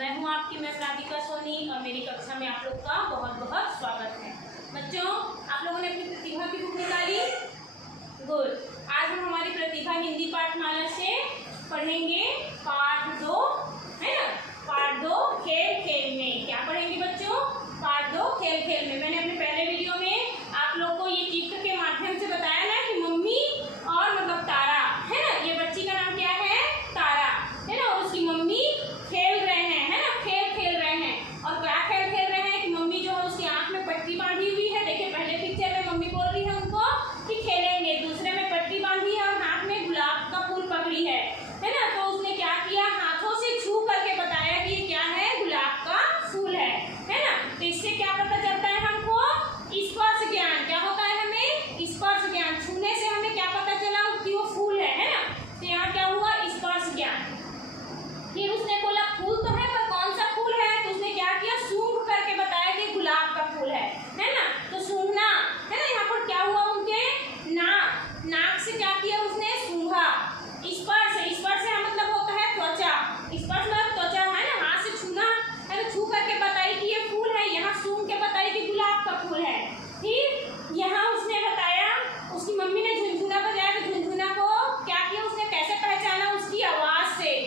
मैं हूं आपकी मैम राधिका सोनी और मेरी कक्षा में आप लोग का बहुत बहुत स्वागत है। बच्चों, आप लोगों ने अपनी प्रतिभा की बुक निकाली? गुड। आज हम हमारी प्रतिभा हिंदी पाठमाला से पढ़ेंगे पाठ 2, है ना। पाठ 2 खेल खेल में। क्या पढ़ेंगे बच्चों? पाठ 2 खेल खेल में। मैंने अपने पहले वीडियो में आप लोग को ये चित्र के माध्यम से बताया ना कि मम्मी और मतलब तारा, है ना, ये बच्ची का नाम क्या है? तारा, है ना, और उसकी मम्मी खेल रहे हैं, है ना, खेल खेल रहे हैं। और क्या खेल खेल रहे हैं कि मम्मी जो है उसकी आंख में पट्टी बांधी हुई है। देखिए पहले पिक्चर में मम्मी बोल रही है उनको कि खेलेंगे, दूसरे में पट्टी बांधी है और हाथ में गुलाब का फूल पकड़ी है ना। तो उसने क्या किया, हाथों से छू करके बताया कि ये क्या है? गुलाब का फूल है ना। तो इससे क्या पता चलता है हमको? स्पर्श ज्ञान। क्या होता है हमें? स्पर्श ज्ञान। छूने से हमें क्या पता चला कि वो फूल है ना। तो यहाँ क्या हुआ? स्पर्श ज्ञान। फिर उसने बोला फूल तो है पर कौन सा फूल है? तो उसने क्या किया? सूंघ करके बताया कि गुलाब का फूल है ना। तो सूंघना, है ना, यहाँ पर क्या हुआ? उनके नाक से क्या किया उसने? सूंघा। स्पर्श से मतलब होता है त्वचा। स्पर्श मतलब त्वचा, है ना, हाथ से छूना है। तो छू करके बताई कि ये फूल है, यहाँ सूंघ के बताई कि गुलाब का फूल है। फिर यहाँ उसने बताया, उसकी मम्मी ने झुनझुना बजाया। तो झुनझुना को क्या किया उसने? कैसे पहचाना? उसकी आवाज से।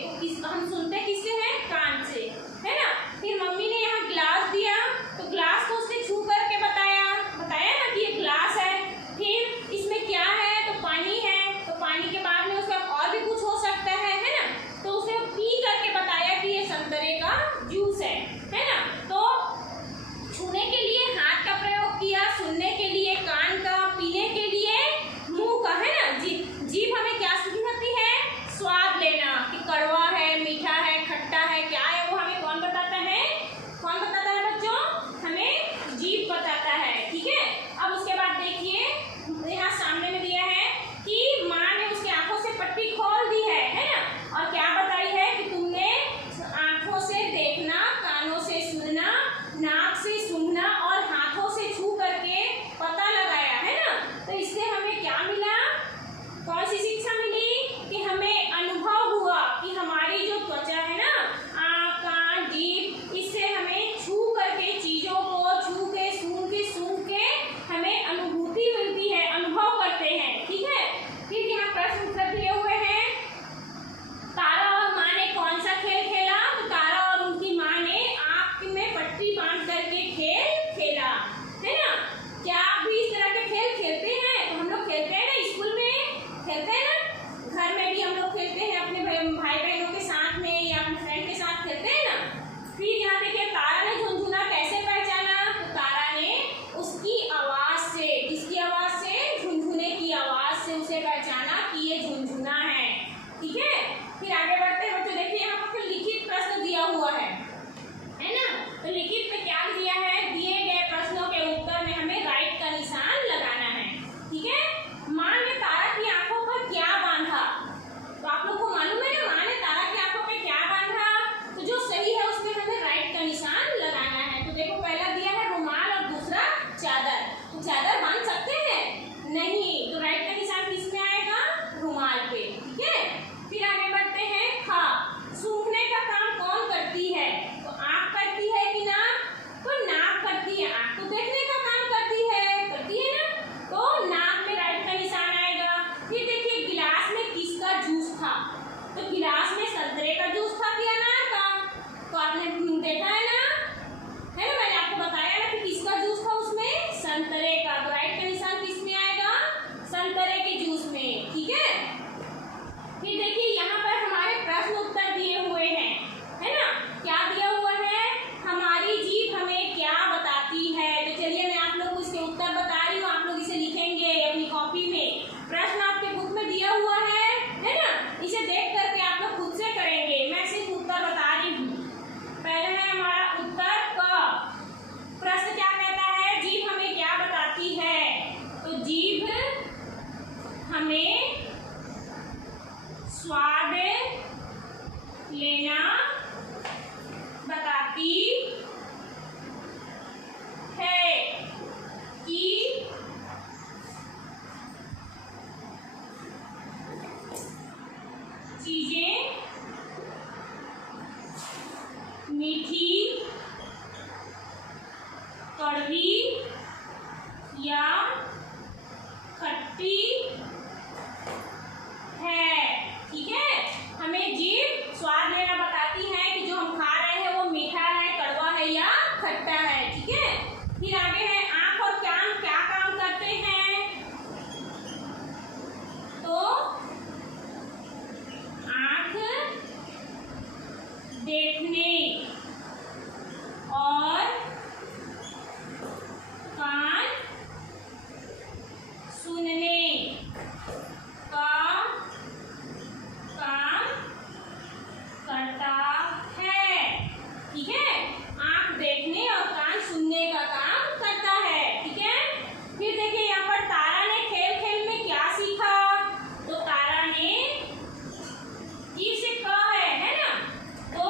हम सुनते किससे हैं? कान से, है ना। फिर मम्मी ने यहाँ गिलास दिया, तो गिलास को उसने छू करके बताया ना कि ये गिलास है। फिर इसमें क्या है? तो पानी है। तो पानी के बाद में उसका और भी कुछ हो सकता है ना। तो उसने पी करके बताया कि ये संतरे का जूस है ना। तो छूने के लिए हाथ का प्रयोग किया, सुनने के लिए कान का, पीने के लिए मुंह का, है ना। जीभ हमें क्या सिखाती है? स्वाद लेना, कि कड़वा है, मीठा है, खट्टा है, क्या है वो हमें कौन बताता है? कौन बताता है बच्चों? हमें जीभ बताता है। ठीक है। अब उसके बाद देखिए यहाँ सामने में दिया है कि माँ ने उसकी आंखों से पट्टी खोल दी है ना। और क्या बताई है कि तुमने आंखों से देखना, कानों से सुनना, नाक से सूंघना और हाथों से छू करके पता लगाया, है ना। तो इससे हमें क्या मिला? कौन सी शिक्षा मिली? कि हमें अनुभव हुआ कि हमारी जो त्वचा है ना, आँख, कान, जीभ, इससे हमें छू करके चीजों को छू के सूंघ के हमें अनुभूति मिलती है, अनुभव करते हैं। ठीक है। फिर यहाँ प्रश्न उत्तर दिए हुए हैं। तारा और माँ ने कौन सा खेल खेला? तो तारा और उनकी माँ ने आँख में पट्टी बांध करके खेल खेला, है ना। क्या आप भी इस तरह के खेल खेलते हैं? तो हम लोग खेलते हैं ना, स्कूल में खेलते हैं ना, घर में भी हम लोग खेलते हैं, अपने भाई बहनों के साथ में या अपने फ्रेंड के साथ खेलते हैं ना। फिर यहाँ देखिए तारा ने झुनझुना कैसे पहचाना? तो तारा ने उसकी आवाज से, किसकी आवाज से? झुनझुने की आवाज से उसे पहचाना कि ये झुनझुना है। ठीक है। फिर आगे बढ़ते हैं बच्चों। देखिए यहाँ पर लिखित प्रश्न दिया हुआ है ना। तो लिखित में क्या दिया है? दिए गए प्रश्नों के उत्तर में हमें राइट का निशान लगाना है। ठीक है। माँ ने तारा की आंखों पर क्या बांधा? तो आप लोग को मालूम है ना, माँ ने तारा की आंखों पे क्या बांधा? तो जो सही है उसमें हमें राइट का निशान लगाना है। तो देखो पहला दिया है रुमाल और दूसरा चादर। तो चादर बांध सकते हैं? नहीं। तो राइट का निशान किसमें आएगा? रुमाल पे। ठीक है। फिर आगे बढ़ते हैं। हाँ, सूंघने का काम कौन करती है? तो आँख करती है कि नाक? तो नाक करती है। आँख तो देखने का काम करती है ना। तो नाक में राइट का निशान आएगा। फिर देखिए गिलास में किसका जूस था? तो गिलास में संतरे का जूस था कि अनार का? तो आपने देखा है ना, मैंने आपको बताया ना कि किसका जूस था उसमें? संतरे का। तो राइट का निशान किस में आएगा? संतरे के जूस में। ठीक है। फिर देखिए यहाँ पर हमारे प्रश्न उत्तर दिए हुए हैं, है ना। क्या दिया हुआ है? हमारी जीभ हमें क्या बताती है? तो चलिए मैं आप लोग को इसके उत्तर बता रही हूँ। आप लोग इसे लिखेंगे अपनी कॉपी में। प्रश्न आपके बुक में दिया हुआ है ना। इसे देख करके आप लोग खुद से करेंगे, मैं सिर्फ उत्तर बता रही हूँ। पहले है हमारा उत्तर क। प्रश्न क्या कहता है? जीभ हमें क्या बताती है? तो जीभ हमें स्वाद लेना बताती है कि चीजें मीठी, कड़वी या खट्टी है। ठीक है, हमें जीभ स्वाद लेना बताती है कि जो हम खा रहे हैं वो मीठा है, कड़वा है या खट्टा है। ठीक है, फिर आगे है आंख और कान क्या काम करते हैं। तो आंख देखने और कान सुनने का काम करता है। ठीक है, आंख देखने और कान सुनने का काम करता है। ठीक है, फिर देखिए यहाँ पर तारा ने खेल खेल में क्या सीखा। तो तारा ने ई से क है ना, तो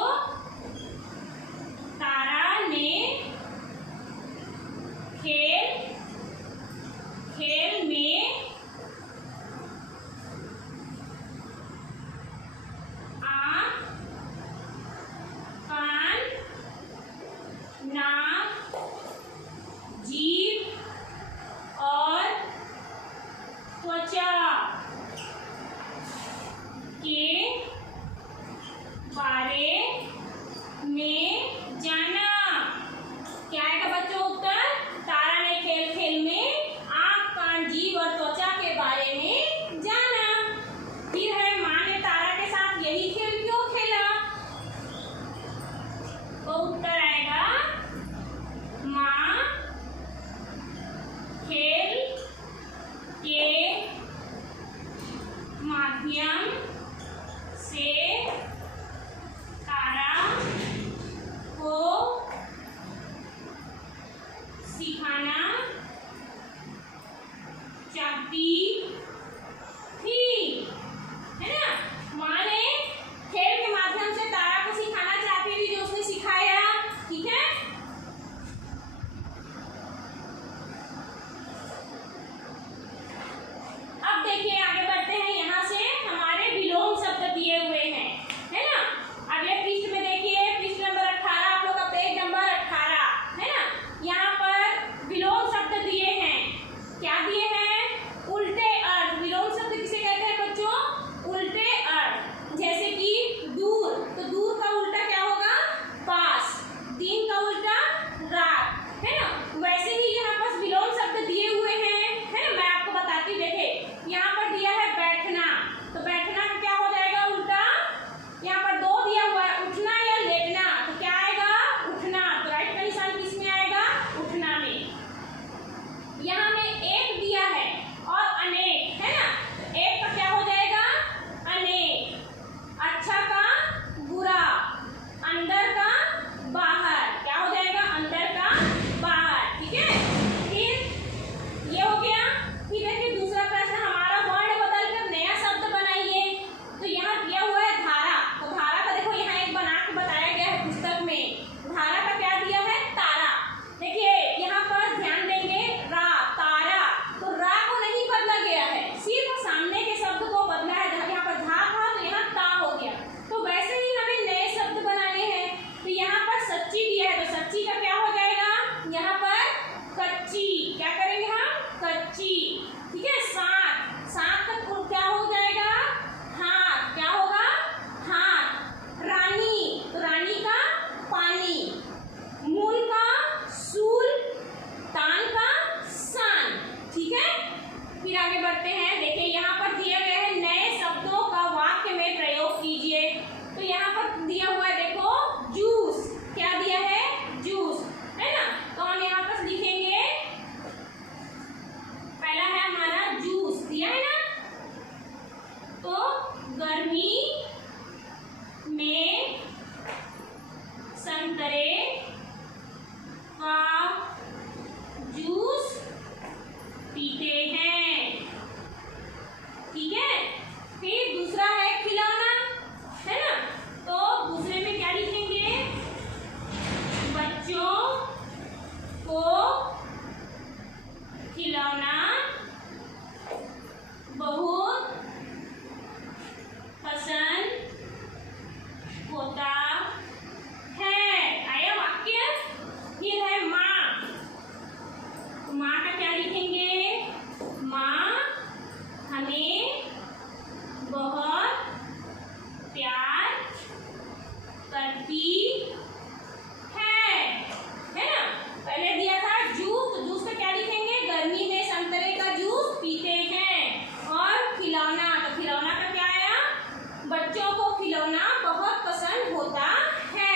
खिलौना बहुत पसंद होता है।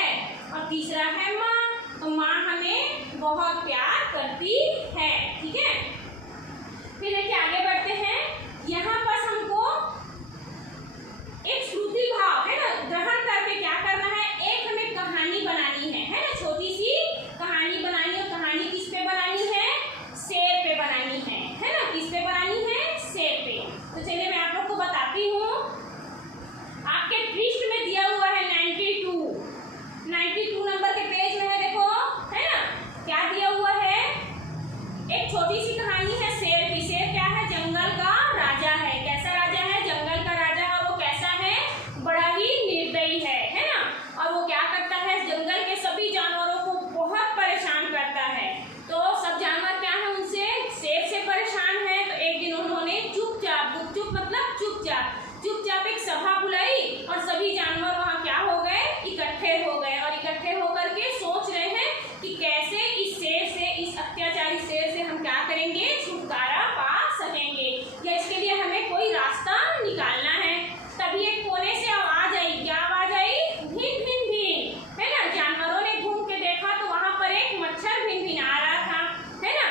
और तीसरा है माँ, तो माँ हमें बहुत प्यार करती है। ठीक है, फिर देखिए आगे बढ़ते हैं। यहाँ पर हमको एक श्रुति भाव है ना ग्रहण करके क्या करना है, एक हमें कहानी बनानी है ना, छोटी सी कहानी बनानी है। कहानी किस पे बनानी है, शेर पे बनानी है ना, किस पे बनानी है, शेर पे। तो चलिए मैं आप लोग को बताती हूँ। आपके पृष्ठ में दिया हुआ है 92 नंबर के पेज में है, देखो है ना, क्या दिया हुआ है, एक छोटी सी कहानी है शेर की। शेर क्या है, जंगल का राजा है। कैसा राजा है, जंगल का राजा है। और वो कैसा है, बड़ा ही निर्दयी है ना। और वो क्या करता है, जंगल के सभी जानवरों को बहुत परेशान करता है। तो सब जानवर क्या है, उनसे शेर से परेशान है। तो एक दिन उन्होंने चुपचाप, गुपचुप मतलब चुपचाप एक सभा बुलाई और सभी जानवर वहाँ क्या हो गए, इकट्ठे हो गए। और इकट्ठे होकर के सोच रहे हैं कि कैसे इस शेर से, इस अत्याचारी शेर से हम क्या करेंगे, छुटकारा पा सकेंगे, या इसके लिए हमें कोई रास्ता निकालना है। तभी एक कोने से आवाज आई। क्या आवाज आई, भिन भिन भिन, है ना। जानवरों ने घूम के देखा तो वहां पर एक मच्छर भिन भिन आ रहा था, है ना।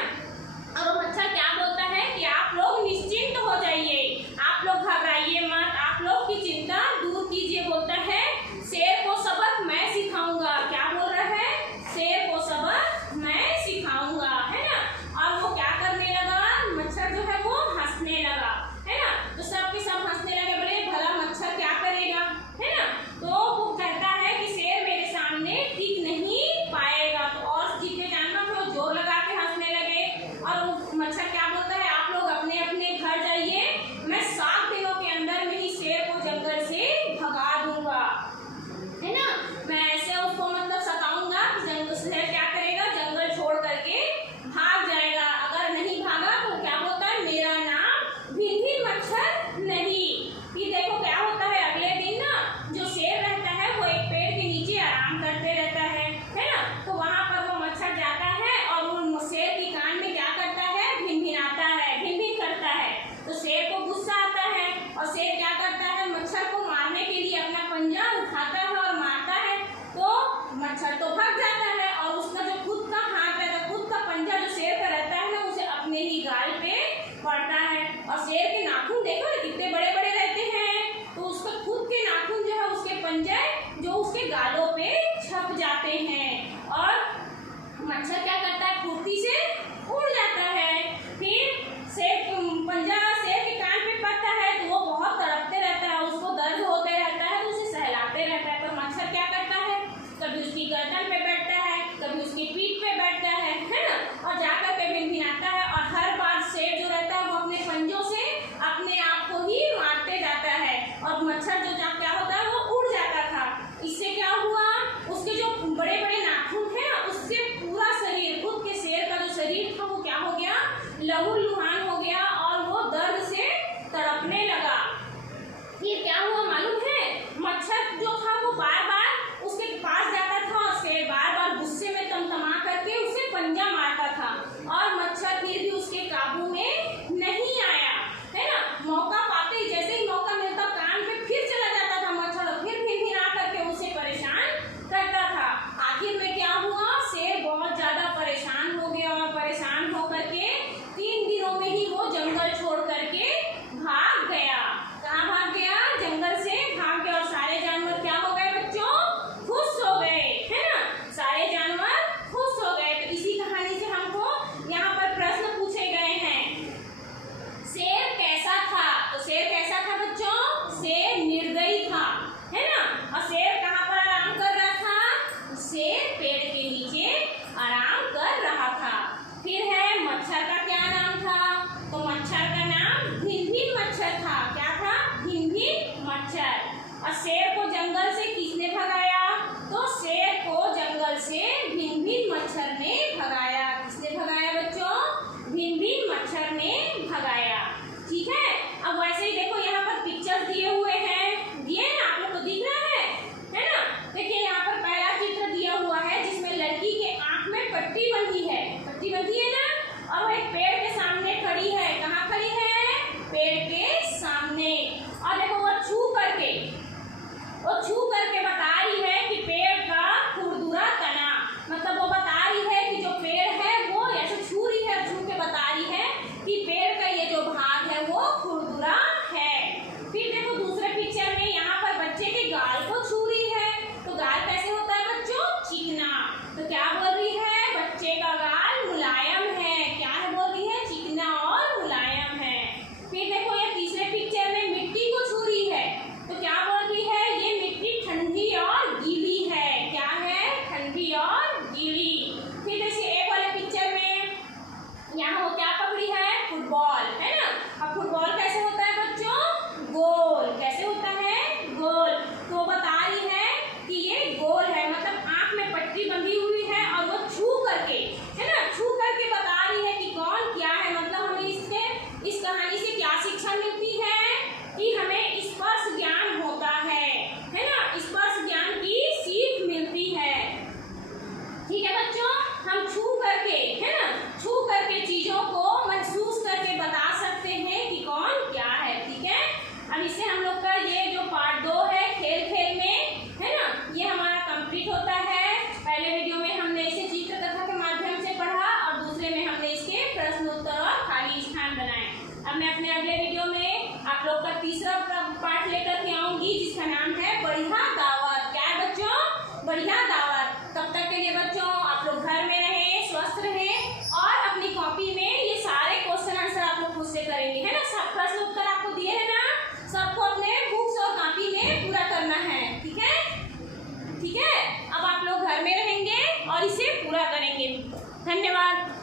और वो मच्छर क्या बोलता है कि आप लोग निश्चिंत हो जाइए, आप लोग घबराइए मत, आप लोग की चिंता दूर कीजिए। बोलता है शेर को सबक मैं सिखाऊंगा। क्या बोल रहा है, शेर को सबक मैं सिखाऊंगा, है ना। और वो क्या करने लगा, मच्छर जो है वो हंसने लगा, है ना। तो सब के सब हंसने लगे, बोले भला मच्छर क्या करेगा, है ना। तो वो कहता है कि शेर मेरे सामने टिक नहीं पाएगा। तो और जितने जानवर थे वो जोर लगा के हंसने लगे। और वो मच्छर क्या बोलता है, आप लोग अपने अपने घर जाइए, मैं 7 दिनों के अंदर में ही शेर को जंगल से भगा दूंगा, है ना। मैं ऐसे उसको मतलब सताऊंगा कि जंगल शेर क्या करेगा, जंगल छोड़ करके भाग जाएगा। अगर नहीं भागा तो क्या बोलता है, मेरा नाम भिन मच्छर नहीं। फिर देखो क्या होता है, अगले दिन ना जो शेर रहता है वो एक पेड़ के नीचे आराम करते रहता है ना। तो वहां पर वो मच्छर जाता है और वो शेर के कान में क्या करता है, भिन भिन आता है, भिन भिन करता है। तो शेर को गुस्सा आता है और शेर क्या करता है, मच्छर को मारने के लिए अपना पंजा उठाता है और मारता है। तो मच्छर तो भाग जाता है और उसका जो खुद का हाथ रहता है, खुद का पंजा जो शेर का रहता है ना, उसे अपने ही गाल पे पड़ता है। और शेर के नाखून देखो ना कितने बड़े बड़े रहते हैं। तो उसका खुद के नाखून जो है उसके पंजे जो उसके गालों पे छप जाते हैं। और मच्छर क्या करता है, फुर्ती से उड़ जाता है। फिर पंजा शेर के कान पे पड़ता है तो वो बहुत तड़पते रहता है, उसको दर्द होते रहता है, तो उसे सहलाते रहता है। तो मच्छर क्या करता है, कभी उसकी गर्दन पे बैठता है, कभी उसकी पीठ पे बैठता है ना। और जाकर के भिनभिनाता है। और हर बार शेर जो रहता है वो अपने पंजों से अपने आप को ही मारते जाता है। और मच्छर जो क्या होता है, वो उड़ जाता था। इससे क्या हुआ, उसके जो बड़े बड़े नाखून थे ना, उससे पूरा शरीर और इसे पूरा करेंगे भी। धन्यवाद।